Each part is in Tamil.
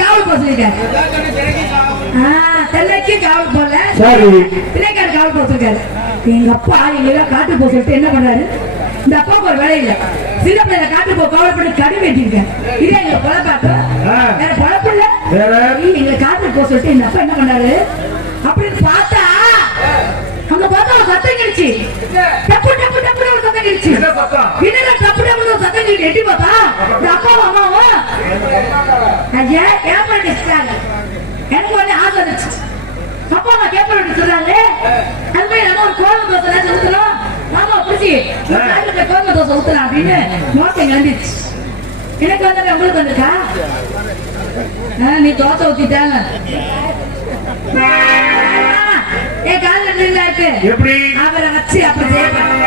காவல் போக சொல்லிருக்காரு தென்னைக்கு காவல் சரி. திரைக்காடு காவல் போக சொல்லிருக்காரு எங்க அப்பா எங்க காட்டு போக சொல்லிட்டு என்ன பண்றாரு? இந்த அப்பாவுக்கு ஒரு வேலை இல்ல. சின்ன பிள்ளைல காட்டு போ கவலை பண்ணி கடு வெட்டிருக்கேன் இதே எங்க பொழப்பாட்டம். வேற பொழப்பு இல்ல. எங்க காட்டு போக சொல்லிட்டு இந்த அப்பா என்ன பண்ணாரு அப்படின்னு பார்த்தா அங்க பார்த்தா சத்தம் கிழிச்சு டப்பு டப்பு டப்பு ஒரு சத்தம் சத்தம்? என்னடா டப்பு டப்பு ஒரு சத்தம் கிழிச்சு எட்டி பார்த்தா இந்த அப்பாவும் அம்மாவும் ஐயா கேப்பர் அடிச்சிட்டாங்க எனக்கு உடனே ஆசை வந்துச்சு. அப்பா அம்மா கேப்பர் அடிச்சிடுறாங்க அது மாதிரி நம்ம ஒரு கோலம் தோசை ஊத்தணும் மாமா பிடிச்சி கோலம் தோசை ஊத்தலாம் அப்படின்னு நோட்டை கண்டிச்சு எனக்கு வந்தது உங்களுக்கு வந்திருக்கா? நீ தோசை ஊத்திட்டாங்க என் காலில் இருந்தா இருக்கு எப்படி? அவரை வச்சு அப்படி செய்யப்படும்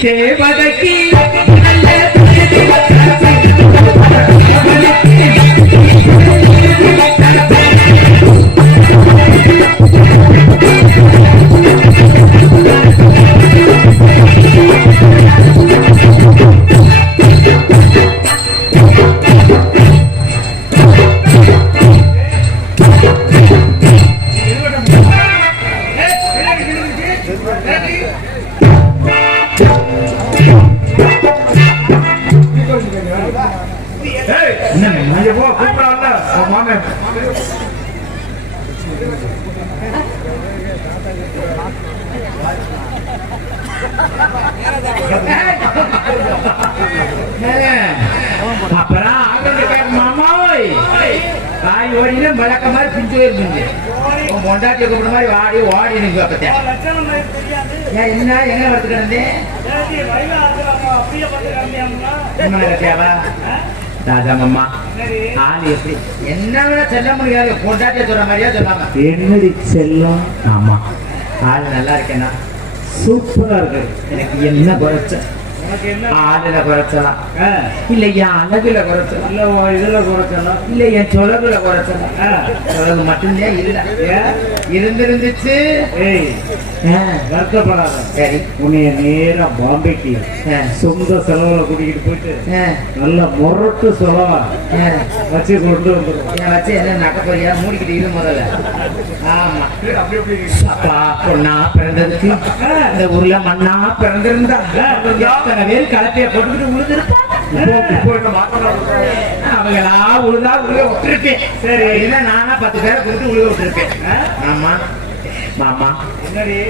சேவதற்கு அப்புறம் மாமாவோய் தாய் ஓடினா மலக்க மாதிரி பிஞ்சு போயிருக்குங்க உன் பொண்டாட்டி கூப்பிட மாதிரி வாடி ஓடி எனக்கு அப்பத்தேன் ஏன் என்ன எங்க வரத்து மாமா ஆள் எப்படி என்ன வேணா சொல்ல முடியாது பொண்டாட்டிய சொல்ற மாதிரியா சொல்லாம? என்னடி செல்லம்? ஆமா. ஆள் நல்லா இருக்கேனா? சூப்பராக இருக்கு. எனக்கு என்ன குறைச்ச ஆளுல குறைச்சலாம். இல்ல என் அழகுல குறைச்சலாம். இல்ல இதுல குறைச்சலாம். இல்ல என் சொலகுல குறைச்சலாம். சொலகு மட்டும்தான் இல்ல. இருந்திருந்துச்சு. வருத்தப்படாத. சரி. உன்னைய நேரா பாம்பேக்கு சொந்த செலவுல கூட்டிக்கிட்டு போயிட்டு நல்ல முரட்டு செலவா. வச்சு கொண்டு வந்துருவோம் என் வச்சு என்ன போறியா? மூடிக்கிட்டு இரு முதல்ல. ஆமா. அப்பா பொண்ணா பிறந்ததுக்கு இந்த ஊர்ல மண்ணா பிறந்திருந்தா. எத்தனை பேர் கலப்பைய போட்டுக்கிட்டு உழுதுருப்பாங்க அவங்களா உழுதா உழுக விட்டுருப்பேன் சரி. இல்ல நானா பத்து பேரை கூப்பிட்டு உழுக விட்டுருப்பேன் ஆமா. மாமா.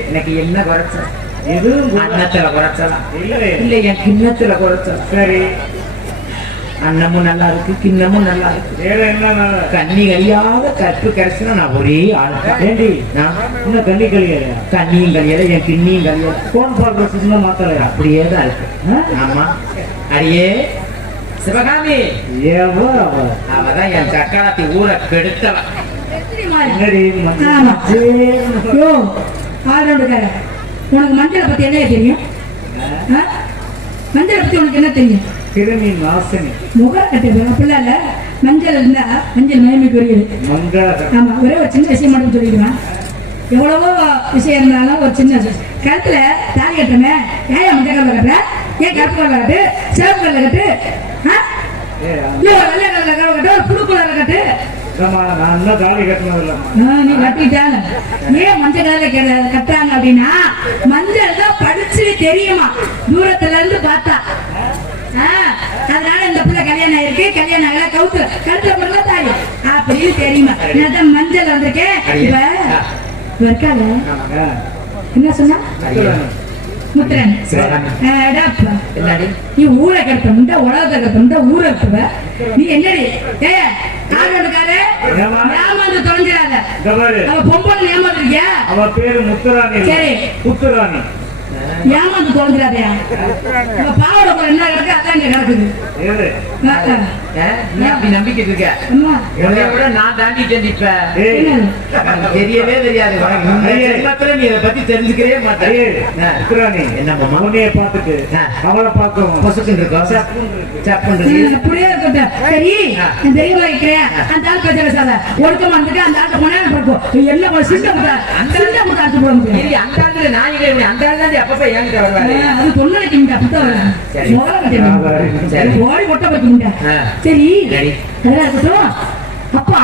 எனக்கு என்ன குறைச்ச? எதுவும் அன்னத்துல குறைச்சலாம் இல்ல. என் கிண்ணத்துல குறைச்சலாம் சரி. அன்னமும் நல்லா இருக்கு கிண்ணமும் நல்லா இருக்கு. என்ன கண்ணி கழியாத கற்பு கரைச்சுனா நான் ஒரே ஆள். நான் இன்னும் கண்ணி கழியலையா கண்ணியும் கழியல என் கிண்ணியும் கழியல போன் இன்னும் மாத்தலையா அப்படியே தான் இருக்கு. ஆமா. அடியே. சிவகாமி. ஏவோ அவ. அவதான் என் சக்கராத்தி ஊரை கெடுத்தவ. உனக்கு மஞ்சளை பத்தி என்ன தெரியும்? மஞ்சளை பத்தி உனக்கு என்ன தெரியும்? கிருமி நாசினி. முகம் கட்டு அப்படிலாம் இல்ல. மஞ்சள் இருந்தா மஞ்சள் மேன்மைக்கு வருகிறது ஆமா ஒரே ஒரு சின்ன விஷயம் மட்டும் சொல்லிடுவேன். எவ்வளவோ விஷயம் இருந்தாலும் ஒரு சின்ன. கழுத்துல தாலி கட்டுறமே? ஏன் மஞ்சள் கல்ல கட்டுற? ஏன் கருப்பு கல்ல கட்டு? சிவப்பு கல்ல கட்டு? இல்ல ஒரு வெள்ளை கல்ல கட்டு ஒரு புது கலர்ல கட்டு. ஏன் மஞ்சள் கட்டுறாங்க அப்படின்னா மஞ்சள் தான் படிச்சு தெரியுமா? தூரத்துல இருந்து பார்த்தா. அதனால இந்த பிள்ளை கல்யாணம் ஆயிருக்கு கல்யாணம் ஆகல கவுத்து கழுத்துல போடுறதா தாலி. அப்படின்னு தெரியுமா? நான் மஞ்சள் வந்திருக்கேன். இப்ப இருக்காங்க என்ன சொன்னா. முத்திரன். நீ ஊரை கெடுத்த இந்த உலகத்தை கெடுத்த இந்த ஊரை கெடுத்துவ நீ என்னடி? ஏ ஏம்மா? ஏமாந்து தொலைஞ்சிடாத. அவ பொம்பளை ஏமாந்துருக்கியா? அவ பேரு முத்துராணி. சரி. புத்துராணி ஏமாந்து தொலைஞ்சிடாதயா? பாவோட என்ன கிடக்கு அதான் இங்க கிடக்குது ஏது ஆ, ஆ. ஆ? நீ அப்படி நம்பிக்கிட்டு இருக்க உன்னை விட நான் தாண்டிட்டேன் இப்ப தெரியவே தெரியாது. நீ இதை பத்தி தெரிஞ்சுக்கவே மாட்டேன். ஐயே, முத்துராணி என்ன மாமா? உன்னைய பார்த்துட்டு ஆ. அவளை பார்க்கவும். பொசுக்குன்னு இருக்கோம் சப்புன்னு இருக்கட்டும். சரி தெரியவா இருக்கிறேன். அந்த ஆள் பேச பேசாத. ஒழுக்கமா இருந்துட்டு அந்த ஆள்கிட்ட போனா என்ன ஒரு சிஸ்டம் அந்த- சிஸ்டம் அடிச்சு போட முடியும். அந்த ஆளுல நான் இல்லை, அந்த ஆள் தான் அப்பப்ப என்கிட்ட வருவாரு. அது பொண்ணு சரி. முதல்ல கொட்டை வைக்கிங்க ஆ. சரி. அதெல்லாம் இருக்கட்டும் அப்பா.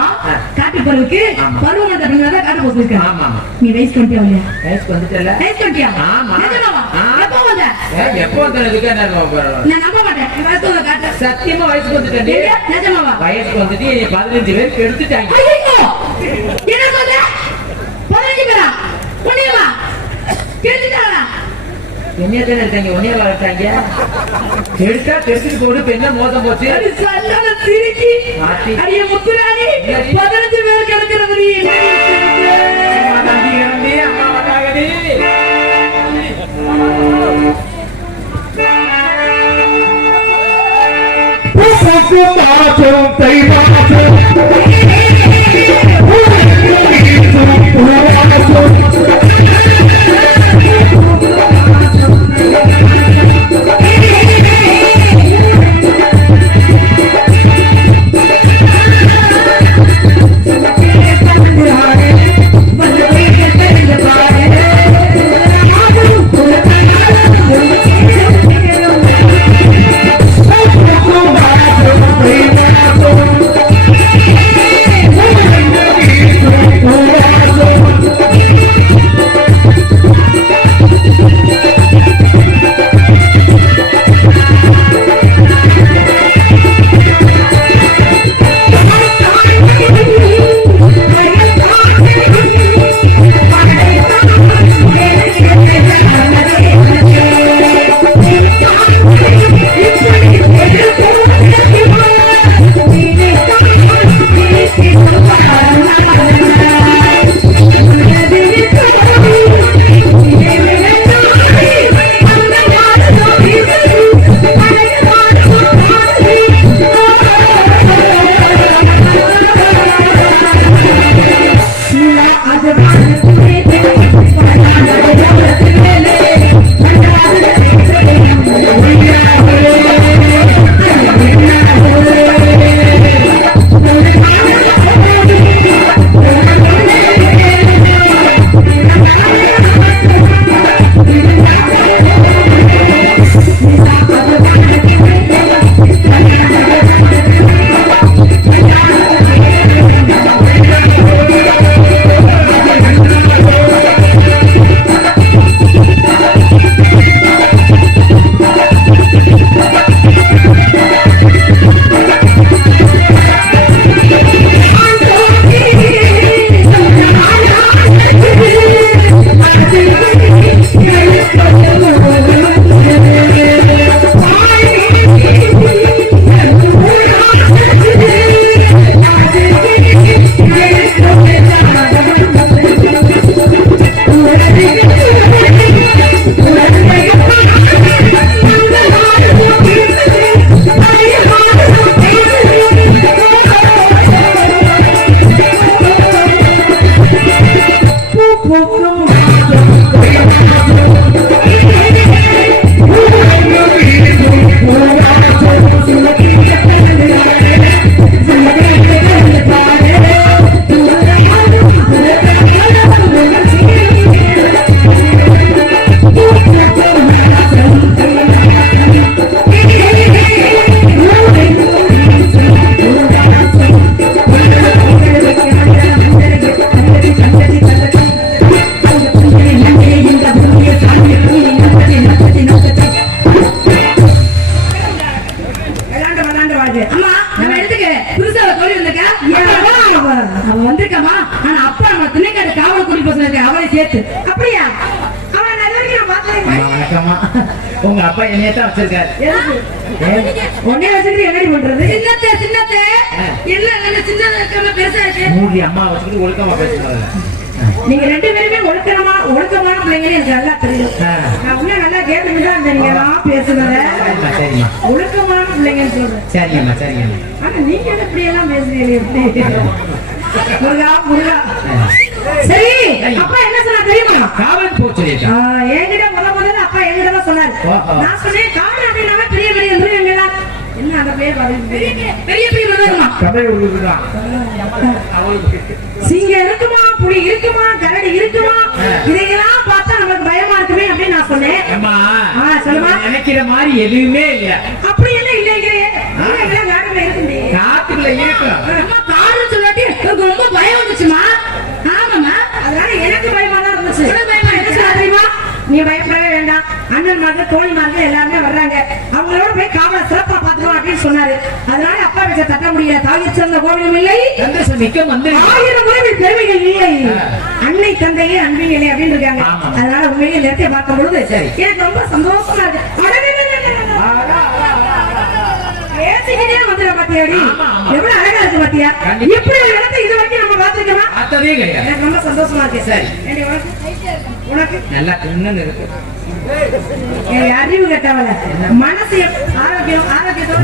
காட்டு பருவுக்கு ஆமா. பருவம் தான் காட்டு போட்டு ஆமா ஆமா நீ வயசு பண்ணியா இல்லையா வயசுக்கு வந்துட்டல வயசு பண்ணியா ஆமா. எப்போ வந்த எப்போ வந்ததுக்கு என்ன பரவாயில்ல. நான் நம்ப மாட்டேன் நீ வயசு வந்து காட்டு சத்தியமா வயசுக்கு வந்துட்டேன் எங்க? நிஜமாவா வயசுக்கு வந்துட்டு என்னை பதினஞ்சு பேருக்கு எடுத்துட்டாங்க ஐயோ! என்ன சொல்ற? பதினஞ்சு பேரா? புண்ணியமா? என்னைய தானே இருக்காங்க உன்னைய வளர்த்தாங்க எடுத்தா தெரிஞ்சுட்டு போடு என்ன மோசம் போச்சு? முத்துராணி? பதினஞ்சு பேர் கிடக்கிறது நீ வச்சிருக்காரு? உன்னைய வச்சுக்கிட்டு என்னடி பண்றது? சின்னத்தை சின்னத்தை. என்ன சின்னதா இருக்காம பெருசா இருக்கு. மூடி அம்மா வச்சுக்கிட்டு ஒழுக்கமா பேசுறதுல நீங்க ரெண்டு பேருமே ஒழுக்கமா ஒழுக்கமான பிள்ளைங்களே எனக்கு நல்லா தெரியும். ஆ. நான் உள்ள நல்லா கேட்டுட்டு தான் இருந்தேன். நீங்க எல்லாம் பேசுனத. ஒழுக்கமான பிள்ளைங்கன்னு சொல்றேன். சரிங்கம்மா சரிங்கம்மா. ஆனா நீங்க என்ன இப்படி எல்லாம் பேசுறீங்க? எப்படி? முருகா முருகா. சரி. அப்பா என்ன சொன்னா தெரியுமா? காவல் ஆ, என்கிட்ட முத முதல்ல அப்பா என்கிட்ட தான் சொன்னாரு. நான் சொன்னேன் காடு அப்படின்னாவே பெரிய பெரிய மிருகங்களா என்ன அந்த பேர்? பெரிய பெரிய பெரிய மிருகமா கதை உள்ளதுதான் சிங்கம் இருக்குமா? புலி இருக்குமா? கரடி இருக்குமா? இதையெல்லாம் பார்த்தா நமக்கு பயமா இருக்குமே அப்படின்னு நான் சொன்னேன். சொல்லுமா. நினைக்கிற மாதிரி எதுவுமே இல்ல அப்படி எல்லாம் இல்லைங்கிறே காட்டுல இருக்குமே நீ பயப்படவே வேண்டாம். அண்ணன் மாதிரி தோழி மாதிரி எல்லாருமே வர்றாங்க. அவங்களோட போய் காவலை சிறப்பா பாத்துக்கோ அப்படின்னு சொன்னாரு. அதனால அப்பா வச்ச தட்ட முடியல. தாவி சிறந்த கோவிலும் இல்லை. ஆயிரம் உறவில் பெருமைகள் இல்லை. அன்னை தந்தையே அன்பின் இல்லை அப்படின்னு இருக்காங்க. அதனால உண்மையிலே நேரத்தை பார்க்கும் பொழுது சரி. எனக்கு ரொம்ப சந்தோஷமா இருக்கு. பேசிக்கிட்டே வந்துடுற பாத்தியாடி. எவ்வளவு அழகா இருக்கு பாத்தியா. இப்படி ஒரு இடத்தை இது வரைக்கும் நம்ம எனக்கு ரொம்ப சந்தோஷமா இருக்கு. சரி. உனக்கு நல்லா குன்னு இருக்கு. ஏய், அறிவு கட்டவல மனசு ஆரோக்கியம் ஆரோக்கியத்தோட?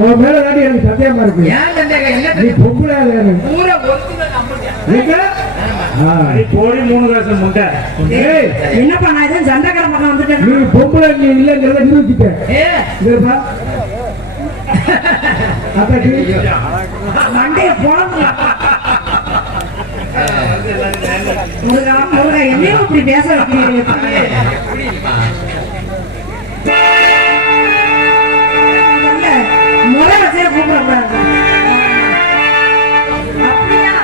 உன் மேல எனக்கு சத்தியமா இருக்கு. நீ பொம்பளை போடி மூணு காசு முண்டை. ஏய். என்னப்பா நான் எதுவும் சண்டைக்கடை பக்கம் வந்துட்டேன் நீ பொம்பளை நீ இல்லைங்கிறத நிரூபிச்சிட்டேன் ஏ, இதப்பா அப்பாட்டி மண்டைய முருகா இப்படி பேச முறை வச்சே கூப்பிடக்கூடாது அப்படியா?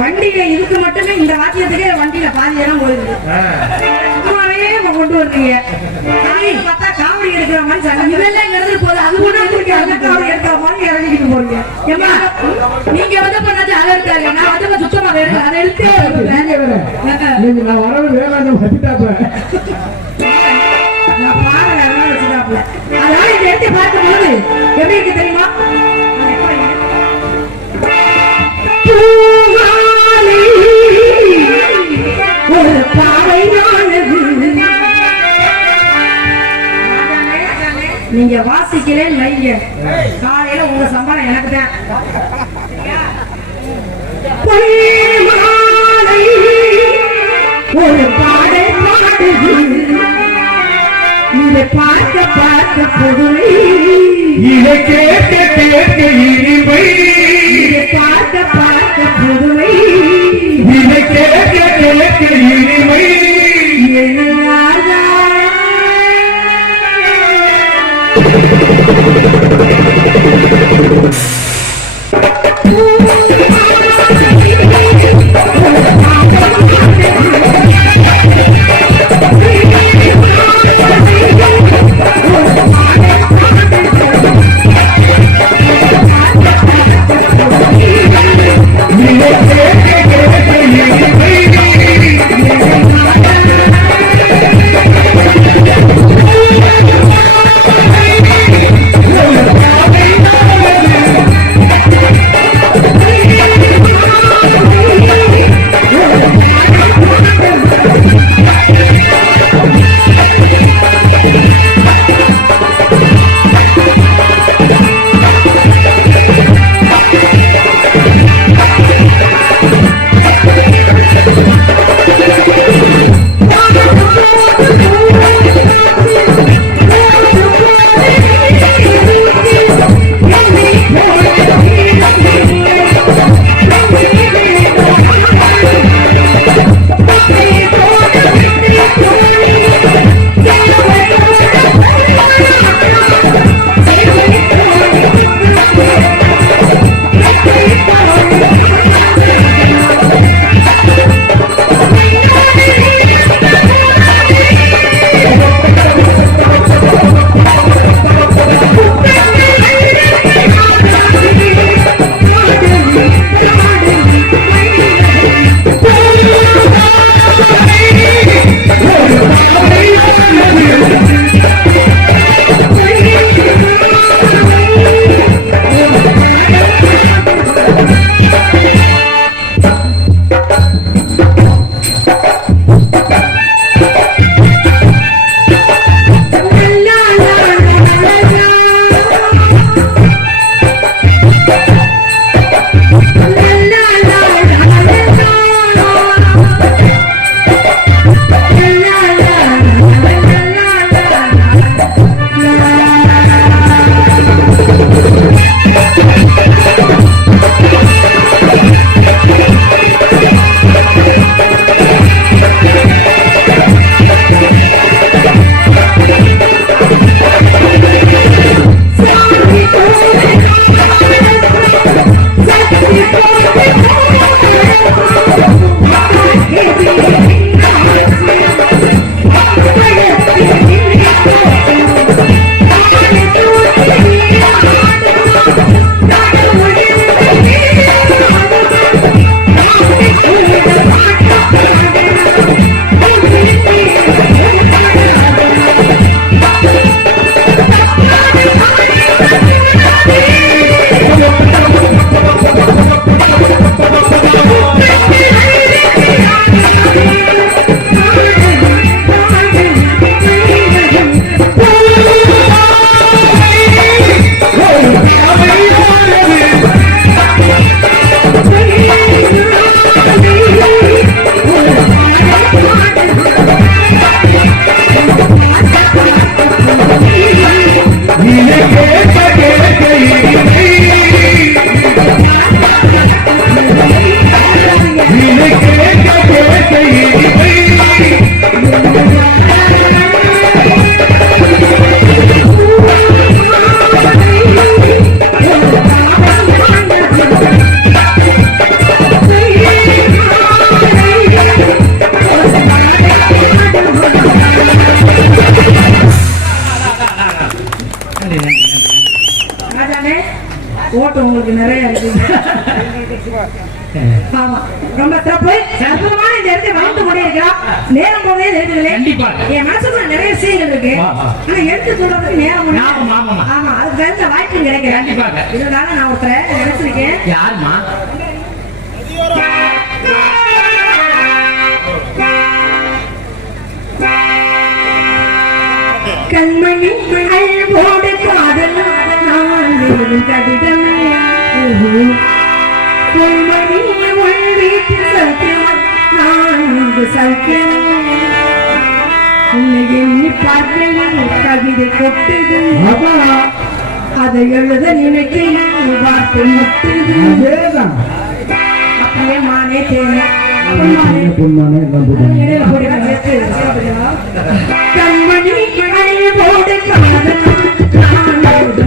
வண்டியில இதுக்கு மட்டுமே இந்த வாக்கியத்துக்கே வண்டியில பாதி இடம் இப்ப கொண்டு வர்றீங்க. காய் பார்த்தா காவடி எடுக்கிற மாதிரி சண்டை. இதெல்லாம் எடுத்துட்டு போகுது. அது கூட காவடி எடுக்கிற மாதிரி இறங்கிட்டு போறீங்க. ஏம்மா? நீங்க வந்து பண்ணது அதை எடுத்தாங்க நான் வந்து சுத்தமா அதை எடுத்து நீங்க நான் வரவு வேணாம். வச்சுட்டாப்ப நான் பாருங்க அதனால இதை எடுத்து பார்க்கும் எப்படி இருக்கு தெரியுமா? வாசிக்கலே வைங்க காலையில உங்க சம்பளம் எனக்கு தான். ஒரு பாடை பாடுது இதை பார்க்க பார்க்க புதுமை இதை கேட்க கேட்க இனிமை. இதை பார்க்க பார்க்க புதுமை இதை கேட்க கேட்க இனிமை. ரொம்ப சிறப்பு. அற்புதமான இந்த இடத்தை வளர்ந்து கொண்டே நேரம் தெரியுதுங்களே கண்டிப்பாக. என் மனசுக்குள்ள நிறைய விஷயங்கள் இருக்கு. ஆனா எடுத்து சொல்றதுக்கு நேரம். ஆமா, அதுக்கு தகுந்த வாய்ப்பு கண்டிப்பாக. இதனால நான் ஒருத்தரை நினைச்சிருக்கேன். யாருமா கண்மணி அன்போடு காதல் நான் அதை எழுத நினைக்கையில் வார்த்தை முட்டுது அப்படியே மானே தேனே பொன்மானே எல்லாம் கண்மணி. அன்போடு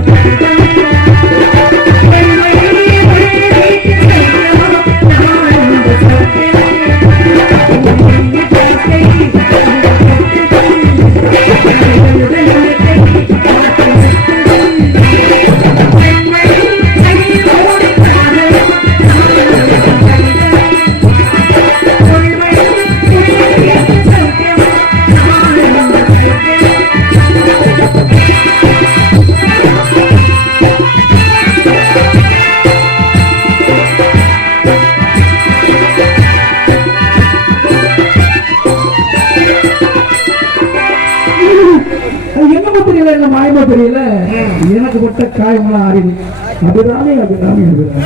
kemarin. Hampir rame, rame. Hampir rame.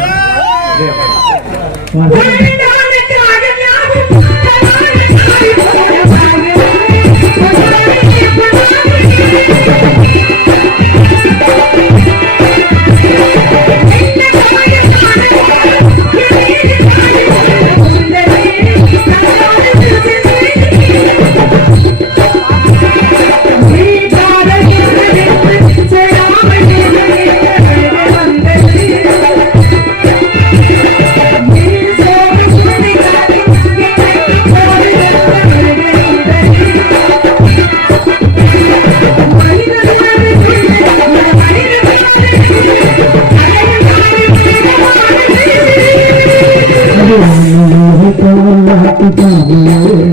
Hampir rame. Hampir பாடுறேன் ரொம்ப சந்தோஷம் இந்த